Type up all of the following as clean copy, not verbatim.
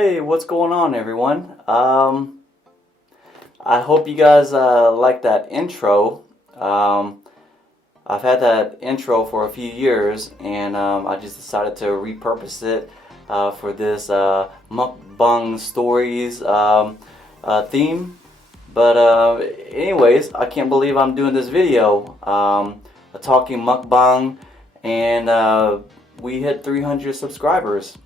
Hey, what's going on, everyone? I hope you guys like that intro. I've had that intro for a few years, and I just decided to repurpose it for this mukbang stories theme. But anyways, I can't believe I'm doing this video, a talking mukbang, and we hit 300 subscribers.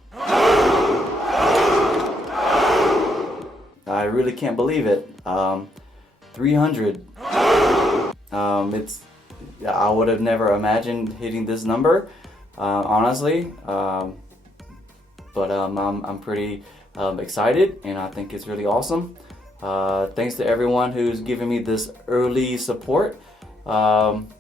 I really can't believe it. 300. I would have never imagined hitting this number, honestly. But I'm pretty excited, and I think it's really awesome. Thanks to everyone who's given me this early support on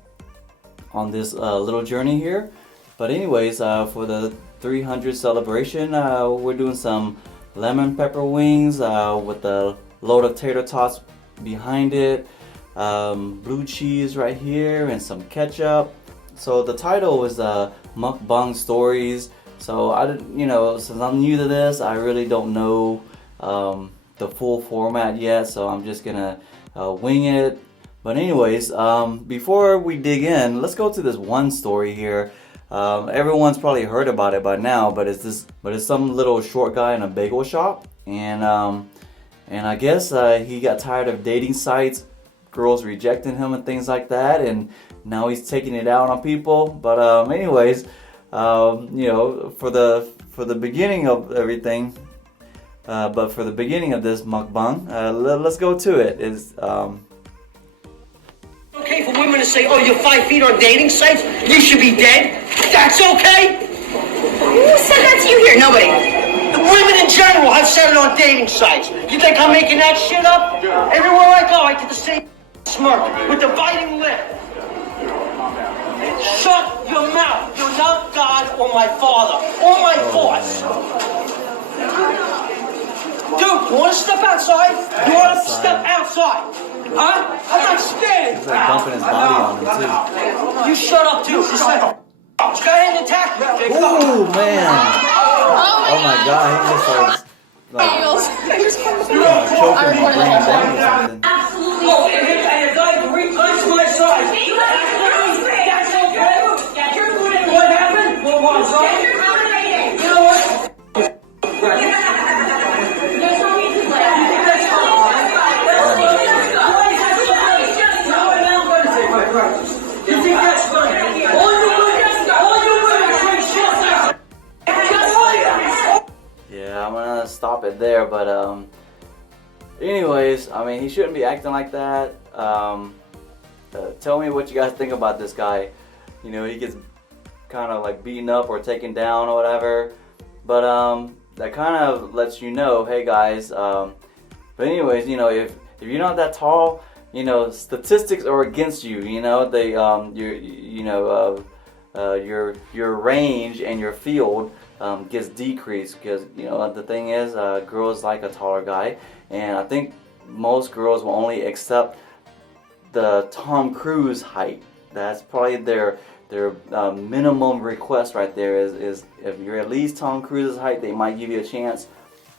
this little journey here. But anyways, for the 300 celebration, we're doing some lemon pepper wings with a load of tater tots behind it, blue cheese right here, and some ketchup. So the title is Mukbang Stories. So since I'm new to this, I really don't know the full format yet. So I'm just gonna wing it. But anyways, before we dig in, let's go to this one story here. Everyone's probably heard about it by now, but it's some little short guy in a bagel shop, and I guess he got tired of dating sites, girls rejecting him and things like that, and now he's taking it out on people. But anyways, for the beginning of everything, but for the beginning of this mukbang, let's go to it. Okay for women to say, oh, you're 5 feet on dating sites? You should be dead? That's okay? Who said that to you here? Nobody. The women in general have said it on dating sites. You think I'm making that shit up? Everywhere I go, I get the same smirk with the biting lip. Shut your mouth. You're not God or my father or my boss. Dude, you want to step outside? You want to step outside? Huh? I'm not scared. He's like bumping his body on him too. You shut up too. Just like, go ahead and attack me. Ooh, man. Oh my God, he just choking and bringing him down or something. Absolutely. Oh, and a guy can reach my size. That's okay. What happened? What was wrong? You know what? You think that's funny? All you women drink shit. Yeah, I'm gonna stop it there, but anyways, I mean, he shouldn't be acting like that. Tell me what you guys think about this guy. You know, he gets kind of like beaten up or taken down or whatever, but that kind of lets you know, hey guys, but anyways, you know, if you're not that tall, you know, statistics are against you. You know, they your range and your field gets decreased, because you know the thing is, girls like a taller guy, and I think most girls will only accept the Tom Cruise height. That's probably their minimum request right there. Is if you're at least Tom Cruise's height, they might give you a chance.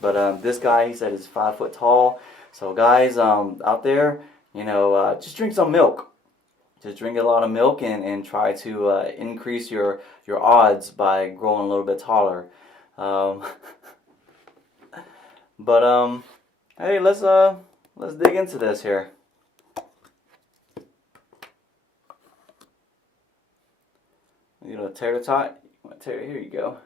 But this guy, he said, is 5 foot tall. So guys out there, you know, just drink some milk. Just drink a lot of milk and try to increase your odds by growing a little bit taller. But hey, let's dig into this here. You know, tater tot. Here you go.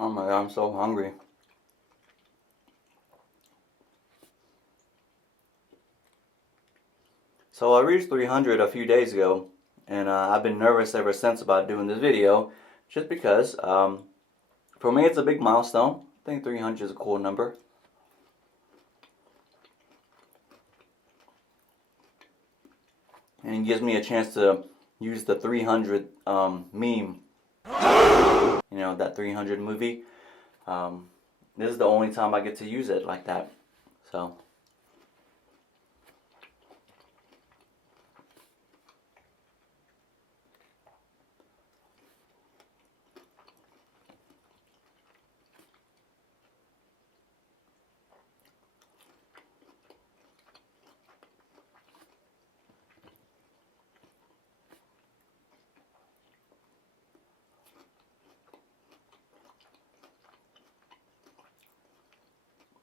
Oh my God, I'm so hungry. So I reached 300 a few days ago, and I've been nervous ever since about doing this video, just because for me it's a big milestone. I think 300 is a cool number. and it gives me a chance to use the 300 meme. You know, that 300 movie. This is the only time I get to use it like that. So.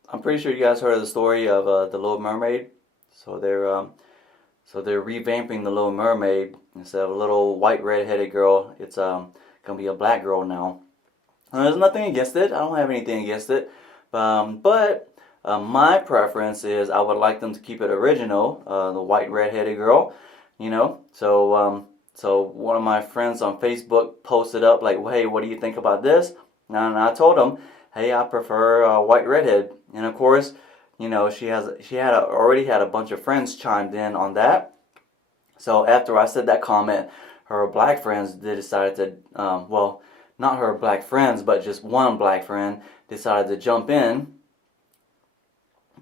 I'm pretty sure you guys heard of the story of the Little Mermaid. So they're revamping the Little Mermaid. Instead of a little white red-headed girl, it's gonna be a black girl now. There's nothing against it. I don't have anything against it. But my preference is I would like them to keep it original, the white red-headed girl. You know, so one of my friends on Facebook posted up like, well, hey, what do you think about this? And I told him, hey, I prefer white redhead. And of course, you know, already had a bunch of friends chimed in on that. So after I said that comment, her black friends decided to, well, not her black friends, but just one black friend decided to jump in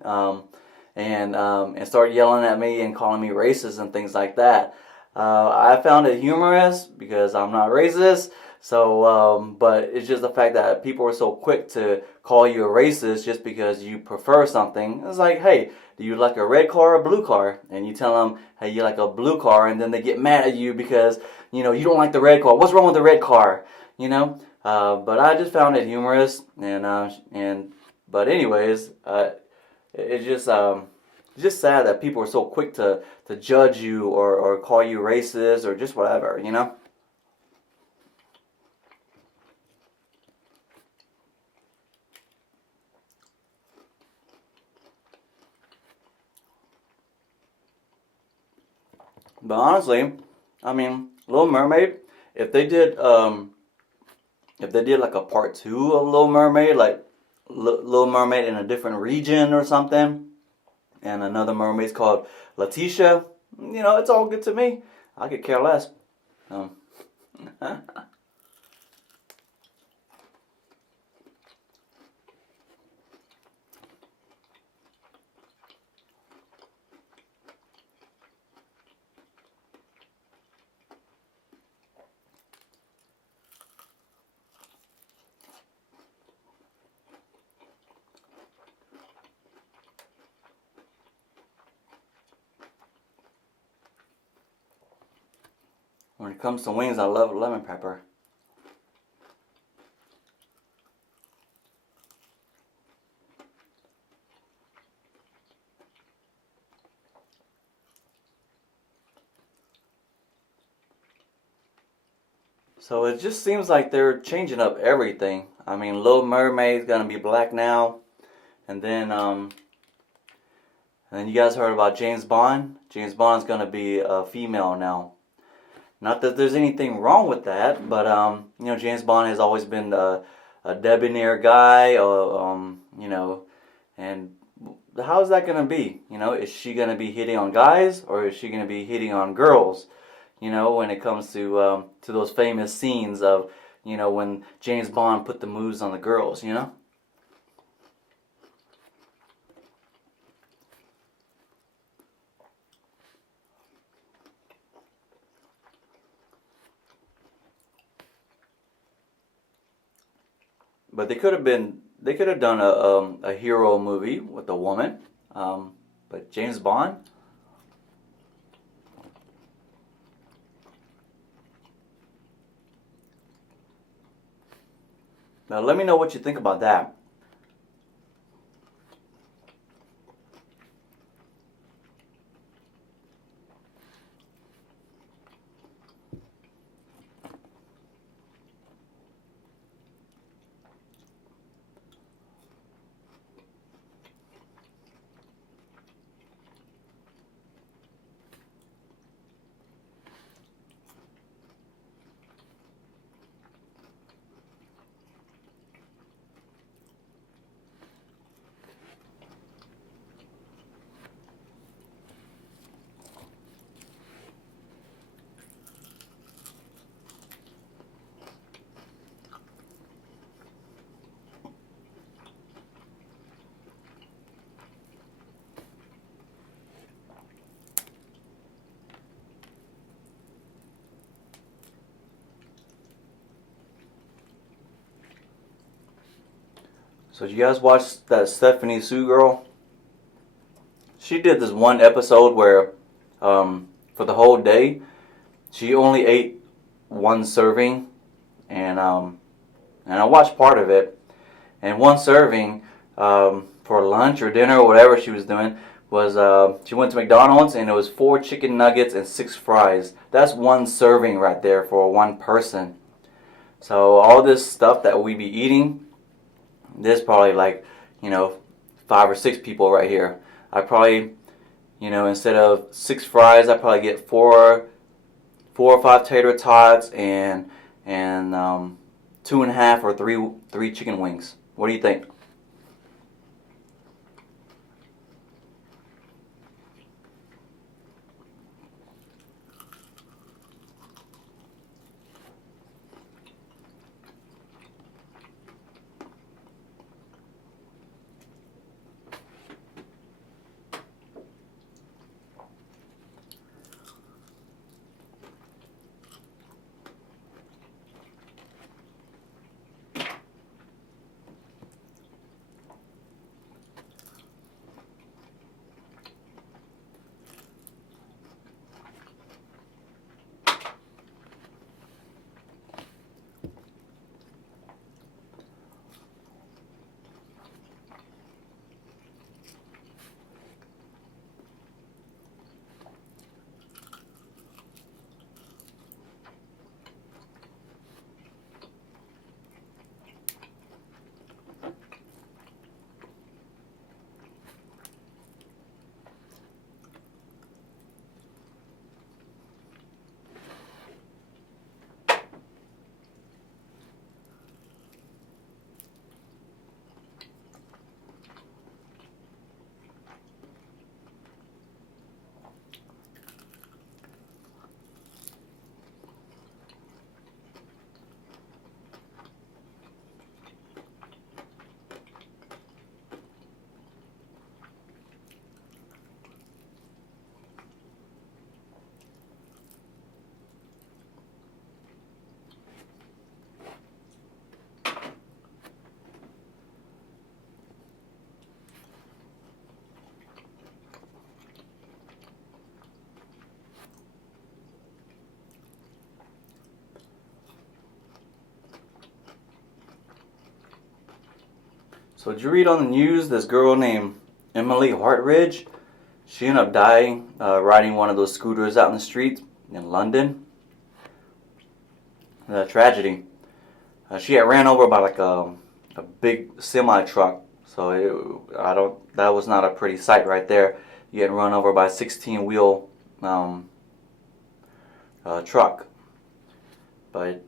and start yelling at me and calling me racist and things like that. I found it humorous because I'm not racist. So, but it's just the fact that people are so quick to call you a racist just because you prefer something. It's like, hey, do you like a red car or a blue car? And you tell them, hey, you like a blue car, and then they get mad at you because, you know, you don't like the red car. What's wrong with the red car? You know? But I just found it humorous, but anyways, it's just sad that people are so quick to judge you or call you racist or just whatever, you know? But honestly, I mean, Little Mermaid, if they did like a part 2 of Little Mermaid, like Little Mermaid in a different region or something, and another mermaid's called Letitia, you know, it's all good to me. I could care less. When it comes to wings, I love lemon pepper. So it just seems like they're changing up everything. I mean, Little Mermaid's gonna be black now, and then you guys heard about James Bond. James Bond's gonna be a female now. Not that there's anything wrong with that, but you know, James Bond has always been a debonair guy, you know, and how is that gonna be? You know, is she gonna be hitting on guys or is she gonna be hitting on girls? You know, when it comes to those famous scenes of, you know, when James Bond put the moves on the girls, you know. But they could have done a hero movie with a woman, but James Bond. Now let me know what you think about that. So did you guys watch that Stephanie Sue girl? She did this one episode where for the whole day she only ate one serving, and I watched part of it. And one serving for lunch or dinner or whatever she was doing was she went to McDonald's and it was 4 chicken nuggets and 6 fries. That's one serving right there for one person. So all this stuff that we be eating, there's probably like, 5 or 6 people right here. I probably, instead of 6 fries, I probably get 4 or 5 tater tots and 2.5 or 3 chicken wings. What do you think? So did you read on the news this girl named Emily Hartridge? She ended up dying riding one of those scooters out in the street in London. A tragedy. She got ran over by like a big semi truck. So that was not a pretty sight right there. You get run over by a 16-wheel truck. But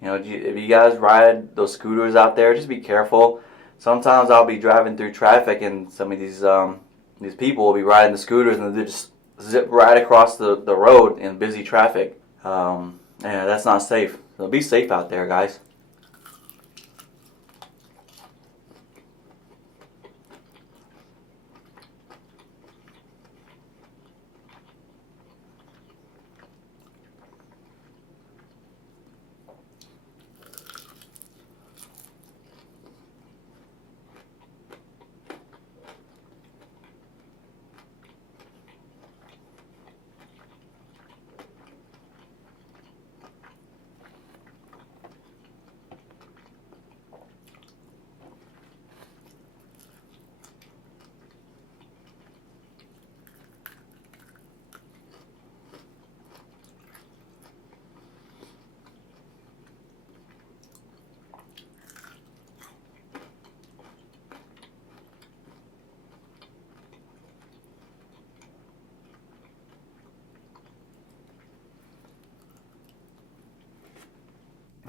if you guys ride those scooters out there, just be careful. Sometimes I'll be driving through traffic and some of these people will be riding the scooters and they just zip right across the road in busy traffic. Yeah, that's not safe. So be safe out there, guys.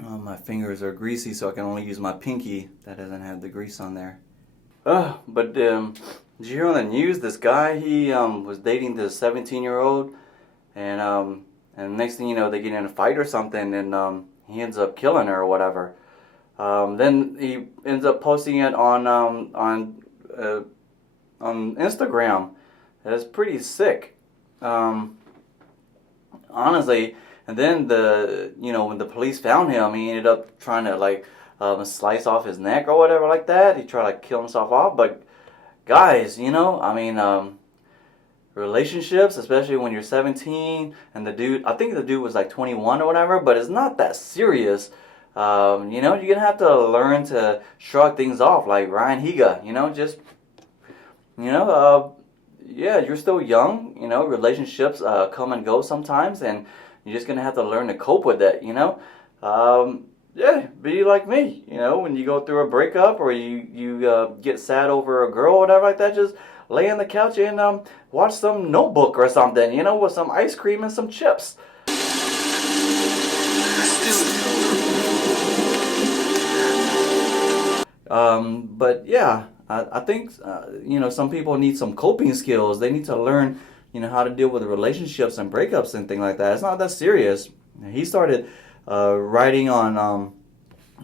My fingers are greasy, so I can only use my pinky that doesn't have the grease on there. But did you hear on the news? This guy, he was dating this 17-year-old, and next thing you know, they get in a fight or something, and he ends up killing her or whatever. Then he ends up posting it on Instagram. It's pretty sick, honestly. And then when the police found him, he ended up trying to slice off his neck or whatever like that. He tried to kill himself off. But guys, you know, I mean, relationships, especially when you're 17, and the dude, I think the dude was like 21 or whatever, but it's not that serious. You know, you're gonna have to learn to shrug things off, like Ryan Higa. You know, just yeah, you're still young. You know, relationships come and go sometimes, and you're just gonna have to learn to cope with it. You know, yeah, be like me. You know, when you go through a breakup or you get sad over a girl or whatever like that, just lay on the couch and watch some Notebook or something. You know, with some ice cream and some chips. But yeah, I think, you know, some people need some coping skills. They need to learn, you know, how to deal with relationships and breakups and things like that. It's not that serious. He started writing on,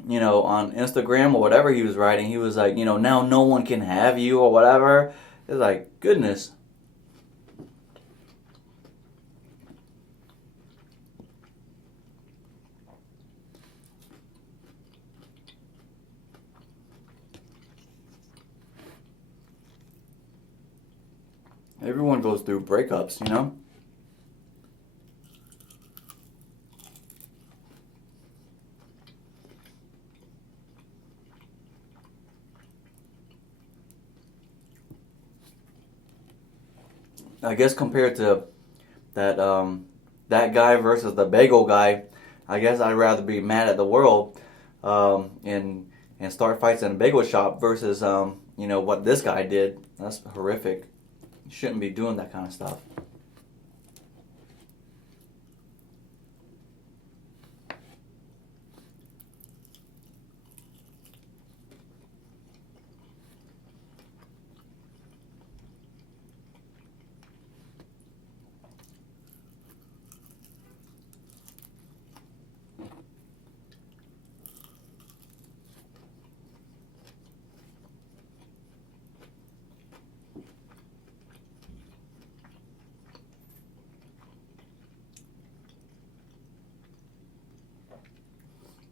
you know, on Instagram or whatever he was writing. He was like, you know, now no one can have you or whatever. It's like, goodness. Everyone goes through breakups, you know? I guess compared to that that guy versus the bagel guy, I guess I'd rather be mad at the world and start fights in a bagel shop versus you know, what this guy did. That's horrific. You shouldn't be doing that kind of stuff.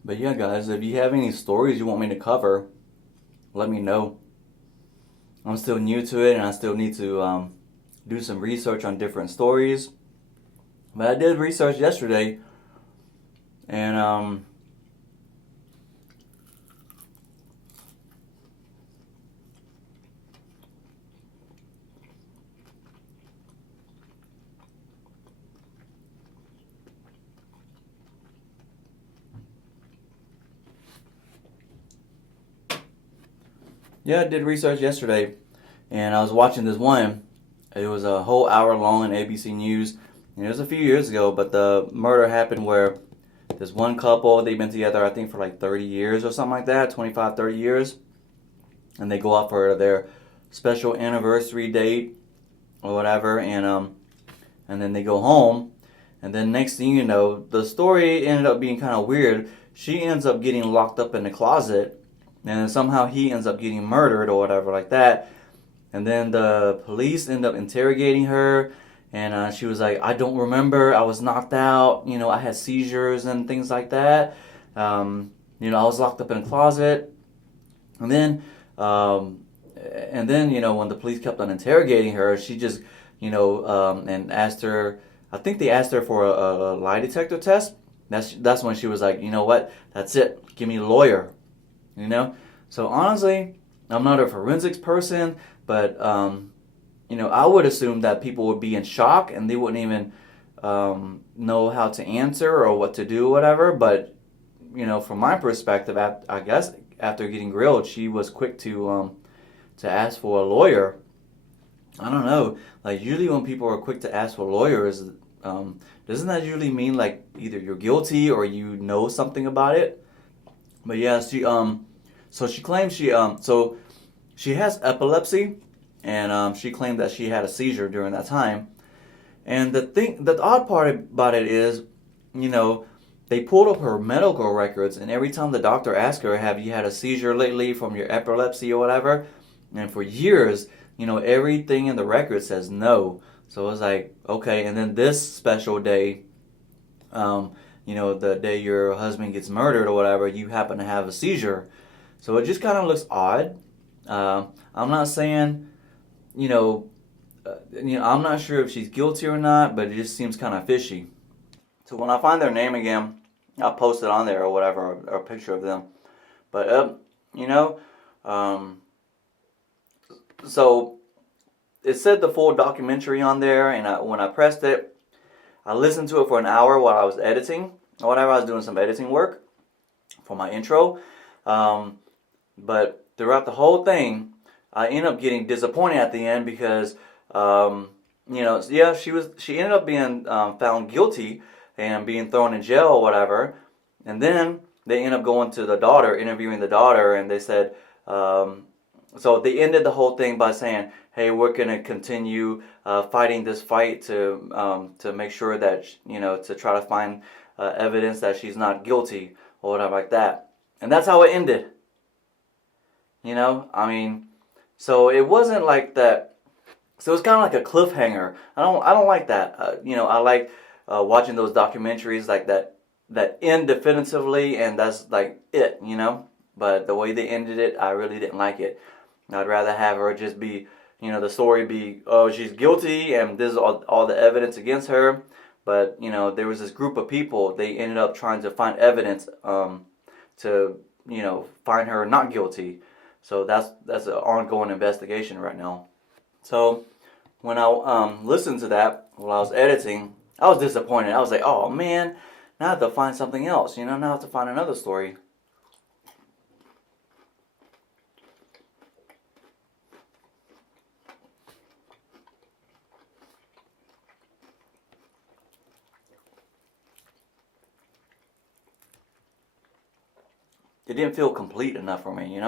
But yeah, guys, if you have any stories you want me to cover, let me know. I'm still new to it, and I still need to do some research on different stories. But I did research yesterday, and yeah, I did research yesterday, and I was watching this one. It was a whole hour long on ABC News, and it was a few years ago. But the murder happened where this one couple, they've been together, I think, for like 30 years or something like that, 25, 30 years, and they go out for their special anniversary date or whatever, and then they go home, and then next thing you know, the story ended up being kind of weird. She ends up getting locked up in the closet, and then somehow he ends up getting murdered or whatever like that. And then the police end up interrogating her, and she was like, I don't remember, I was knocked out, you know, I had seizures and things like that. You know, I was locked up in a closet. And then, you know, when the police kept on interrogating her, she just, you know, and asked her, I think they asked her for a lie detector test. That's when she was like, you know what, that's it, give me a lawyer, you know? So honestly, I'm not a forensics person, but, you know, I would assume that people would be in shock and they wouldn't even know how to answer or what to do or whatever. But, you know, from my perspective, I guess after getting grilled, she was quick to ask for a lawyer. I don't know. Like, usually when people are quick to ask for lawyers, doesn't that usually mean, like, either you're guilty or you know something about it? But yeah, so she claims so she has epilepsy, and she claimed that she had a seizure during that time. And the odd part about it is, you know, they pulled up her medical records, and every time the doctor asked her, have you had a seizure lately from your epilepsy or whatever? And for years, you know, everything in the record says no. So it was like, okay. And then this special day, the day your husband gets murdered or whatever, you happen to have a seizure. So it just kind of looks odd. I'm not saying, I'm not sure if she's guilty or not, but it just seems kind of fishy. So when I find their name again, I'll post it on there or whatever, or a picture of them. But so it said the full documentary on there, and when I pressed it, I listened to it for an hour while I was editing, or whatever. I was doing some editing work for my intro. But throughout the whole thing, I ended up getting disappointed at the end because, she ended up being found guilty and being thrown in jail or whatever. And then they ended up going to the daughter, interviewing the daughter, and they said, so they ended the whole thing by saying, hey, we're going to continue fighting this fight to make sure that, to try to find evidence that she's not guilty or whatever like that. And that's how it ended. So it wasn't like that. So it was kind of like a cliffhanger. I don't like that. I like watching those documentaries like that end definitively, and that's like it. But the way they ended it, I really didn't like it. I'd rather have her just be, the story be, oh, she's guilty and this is all the evidence against her. But, there was this group of people, they ended up trying to find evidence to, find her not guilty. So that's an ongoing investigation right now. So when I listened to that while I was editing, I was disappointed. I was like, oh man, now I have to find something else. Now I have to find another story. It didn't feel complete enough for me,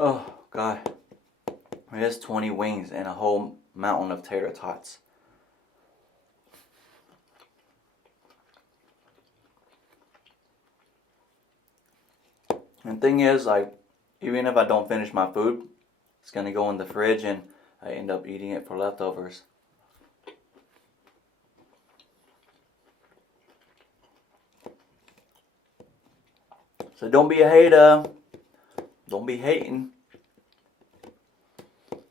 Oh, God. There's 20 wings and a whole mountain of tater tots. And the thing is, like, even if I don't finish my food, it's going to go in the fridge and I end up eating it for leftovers. So don't be a hater. Don't be hating.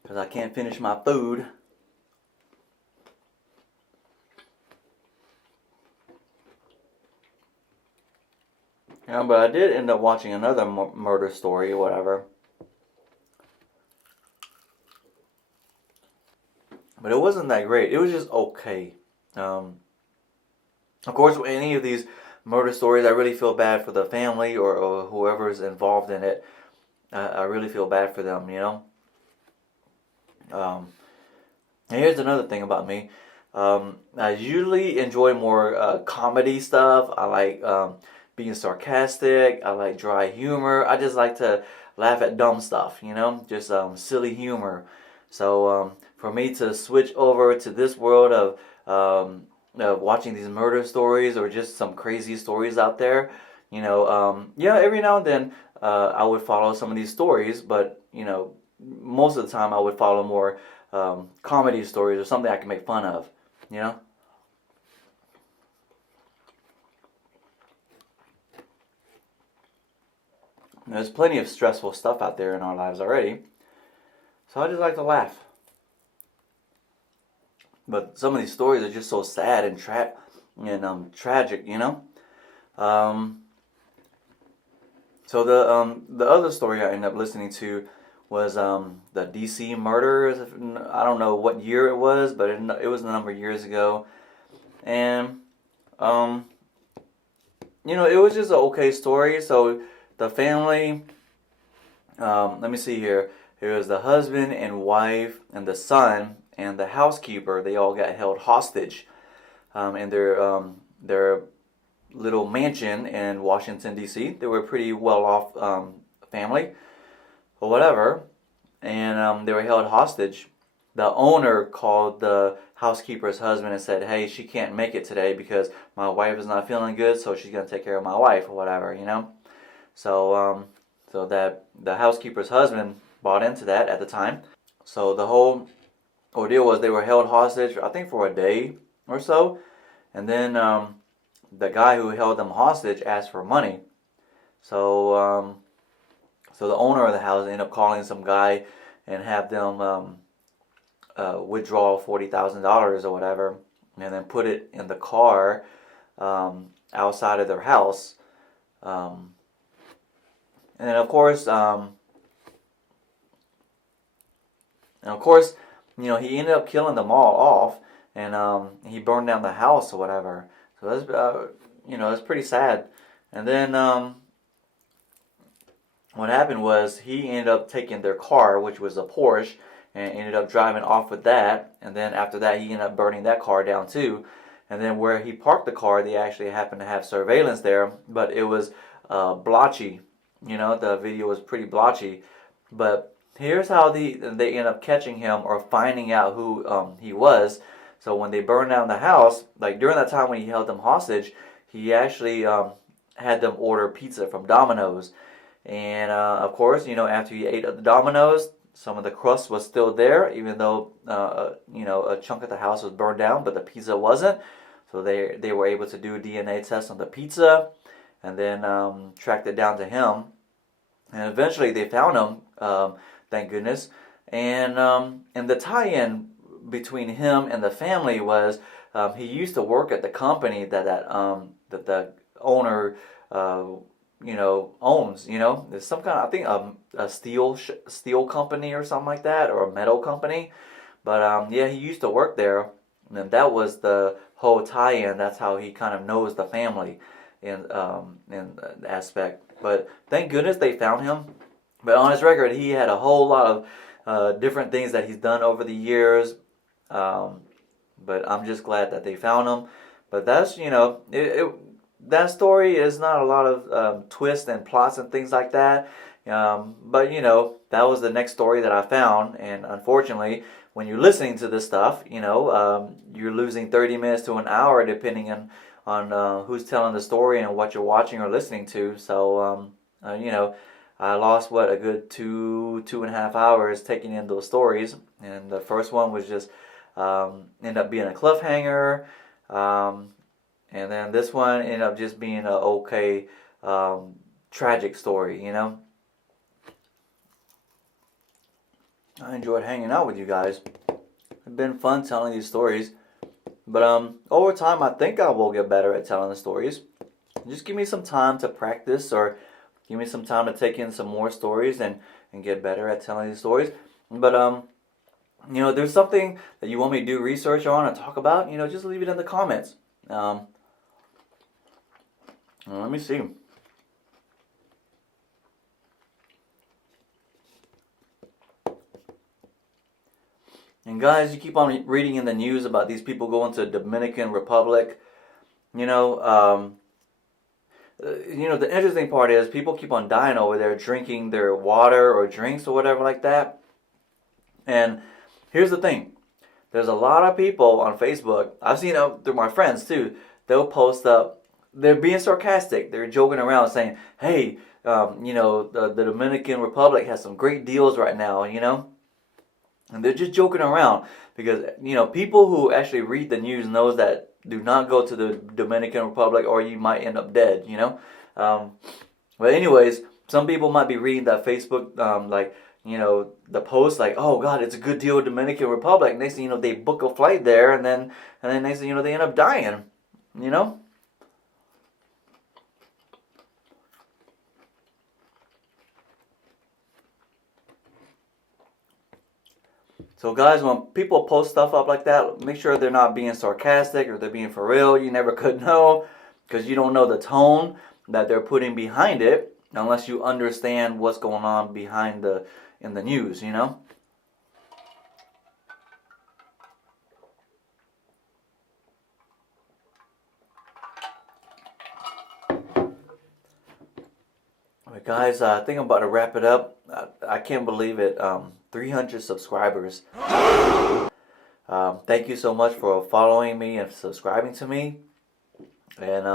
Because I can't finish my food. Yeah, but I did end up watching another murder story or whatever. But it wasn't that great. It was just okay. Of course, with any of these murder stories, I really feel bad for the family or whoever is involved in it. I really feel bad for them, And here's another thing about me. I usually enjoy more comedy stuff. I like being sarcastic. I like dry humor. I just like to laugh at dumb stuff, just silly humor. So for me to switch over to this world of watching these murder stories or just some crazy stories out there, every now and then I would follow some of these stories, but most of the time I would follow more comedy stories or something I can make fun of, There's plenty of stressful stuff out there in our lives already, so I just like to laugh. But some of these stories are just so sad and tragic, So the other story I ended up listening to was the DC murders. I don't know what year it was, but it was a number of years ago, and it was just an okay story. So the family, let me see here. It was the husband and wife and the son, and the housekeeper, they all got held hostage in their little mansion in Washington, D.C. They were a pretty well-off family or whatever, and they were held hostage. The owner called the housekeeper's husband and said, hey, she can't make it today because my wife is not feeling good, so she's going to take care of my wife or whatever, you know. So that the housekeeper's husband bought into that at the time. So the whole ordeal was they were held hostage, I think, for a day or so. And then the guy who held them hostage asked for money. So the owner of the house ended up calling some guy and have them withdraw $40,000 or whatever, and then put it in the car outside of their house. And then of course, you know, he ended up killing them all off, and he burned down the house or whatever. So that's you know, it's pretty sad. And then what happened was he ended up taking their car, which was a Porsche, and ended up driving off with that. And then after that, he ended up burning that car down too. And then where he parked the car, they actually happened to have surveillance there, but it was blotchy. You know, the video was pretty blotchy. But here's how they end up catching him or finding out who he was. So when they burned down the house, like during that time when he held them hostage, he actually had them order pizza from Domino's. And of course, you know, after he ate the Domino's, some of the crust was still there, even though you know, a chunk of the house was burned down, but the pizza wasn't. So they were able to do a DNA test on the pizza, and then tracked it down to him. And eventually they found him, thank goodness. And the tie-in between him and the family was he used to work at the company that the owner you know, owns. You know, there's some kind of, I think, a steel company or something like that, or a metal company. But yeah, he used to work there, and that was the whole tie-in. That's how he kind of knows the family in the aspect. But thank goodness they found him. But on his record, he had a whole lot of different things that he's done over the years. But I'm just glad that they found him. But that's, you know, that story is not a lot of twists and plots and things like that. But, you know, that was the next story that I found. And unfortunately, when you're listening to this stuff, you know, you're losing 30 minutes to an hour depending on who's telling the story and what you're watching or listening to. So, you know, I lost, a good 2.5 hours taking in those stories. And the first one was just ended up being a cliffhanger. And then this one ended up just being a okay, tragic story, you know. I enjoyed hanging out with you guys. It's been fun telling these stories. But over time, I think I will get better at telling the stories. Just give me some time to practice, or give me some time to take in some more stories and get better at telling these stories. But you know, if there's something that you want me to do research on and talk about, you know, just leave it in the comments. Let me see. And guys, you keep on reading in the news about these people going to the Dominican Republic. You know, the interesting part is people keep on dying over there, drinking their water or drinks or whatever like that. And here's the thing. There's a lot of people on Facebook, I've seen it through my friends too, they'll post up, they're being sarcastic, they're joking around saying, hey, you know, the Dominican Republic has some great deals right now, you know. And they're just joking around because, you know, people who actually read the news knows that do not go to the Dominican Republic or you might end up dead, you know. But anyways, some people might be reading that Facebook, like, you know, the post like, oh God, it's a good deal with Dominican Republic. Next thing you know, they book a flight there, and then next thing you know, they end up dying, you know. So guys, when people post stuff up like that, make sure they're not being sarcastic or they're being for real. You never could know, because you don't know the tone that they're putting behind it unless you understand what's going on behind in the news, you know. Alright guys, I think I'm about to wrap it up. I can't believe it. 300 subscribers. Thank you so much for following me and subscribing to me. And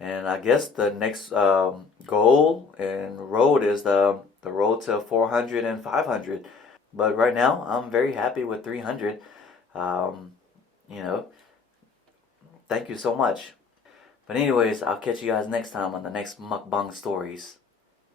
I guess the next goal and road is the road to 400 and 500. But right now, I'm very happy with 300. You know, thank you so much. But anyways, I'll catch you guys next time on the next Mukbang Stories.